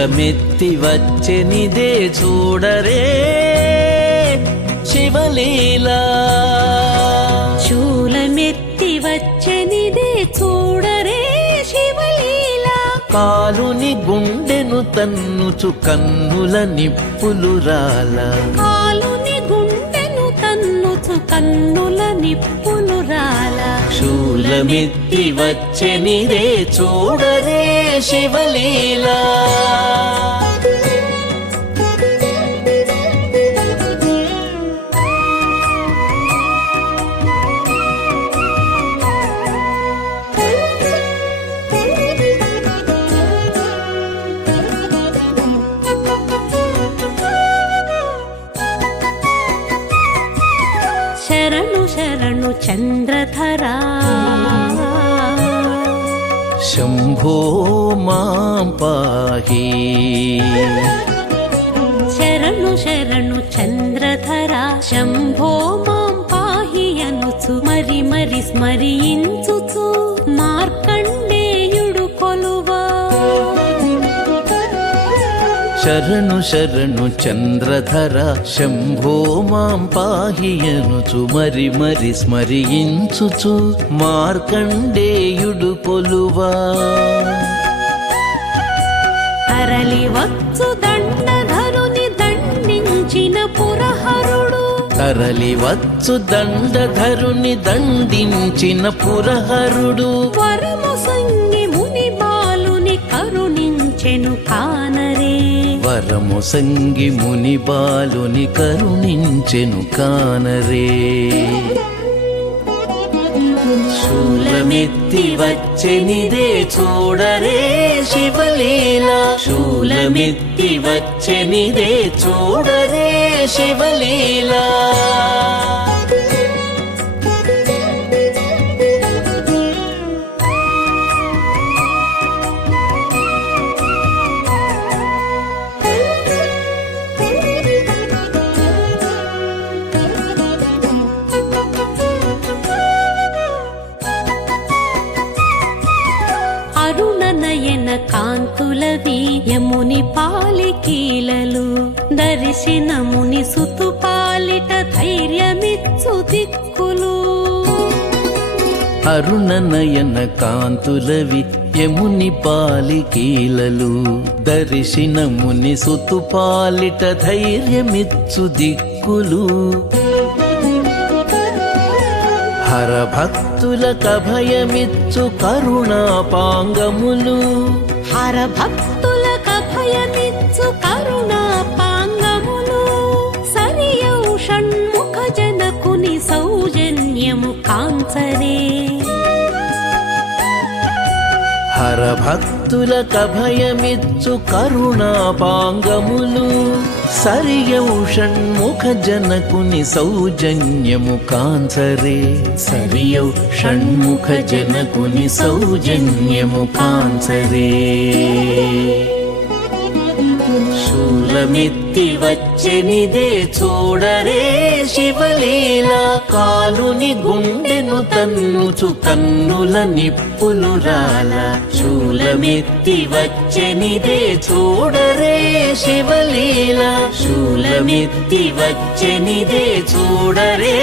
శూలమెత్తి వచ్చెనిదే చూడరే శివలీలా. శూలమెత్తి వచ్చెనిదే చూడరే శివలీలా. కాలుని గుండెను తన్నుచు కన్నుల నిప్పులు రాల. కాలుని గుండెను తన్నుచు కన్నుల నిప్పులు రాల. శూలమెత్తి వచ్చెనిదే చూడరే శివలీలా. శరణు శరణు చంద్రధరా. శంభో మాం పాహి. శరణు శరణు చంద్రధరా. శంభో మాం పాహి అనుచు మరి మరి స్మరించుచు మార్కండేయుడు కొలువా. శరణు శరణు చంద్రధర శంభో మాం పాహియనుచు మరి మరి స్మరించుచు మార్కండేయుడు కొలువా. తరలి వచ్చు దండధరుని దండించిన పురహరుడు. తరలి వచ్చు దండధరుని దండించిన పురహరుడు. వరము సంగి ముని బాలుని కరుణించెను కానరే. వరము సంగి ముని బాలుని కరుణించెను కానరే. శూలమెత్తి వచ్చెనిదే చూడరే శివలీలా. శూలమెత్తి వచ్చెనిదే చూడరే శివలీలా. అరుణనయన కాంతులవి యముని పాలికీలలు. దర్శనముని సుతు పాలిట ధైర్యమిచ్చు దిక్కులు. అరుణనయన కాంతులవి యముని పాలికీలలు. దర్శనముని సుతు పాలిట ధైర్యమిచ్చు దిక్కులు. హర భక్తులక భయమిచ్చు కరుణాపాంగములు. హర భక్తులక భయమిచ్చు కరుణాపాంగములు. సరియౌ షణ్ముఖ జనకుని సౌజన్యము కాంచరే. హర భక్తులక భయమిచ్చు కరుణాపాంగములు. సరియౌ షణ్ముఖ జనకుని సౌజన్యము కాంచరే. సరియౌ షణ్ముఖ జనకుని సౌజన్యము కాంచరే. శూలమెత్తి వచ్చెనిదే చూడరే శివలీలా. కాలుని గుండెను తన్నుచు కన్నుల నిప్పులు రాల. శూలమెత్తి వచ్చెనిదే చూడరే శివలీలా. శూలమెత్తి వచ్చెనిదే చూడరే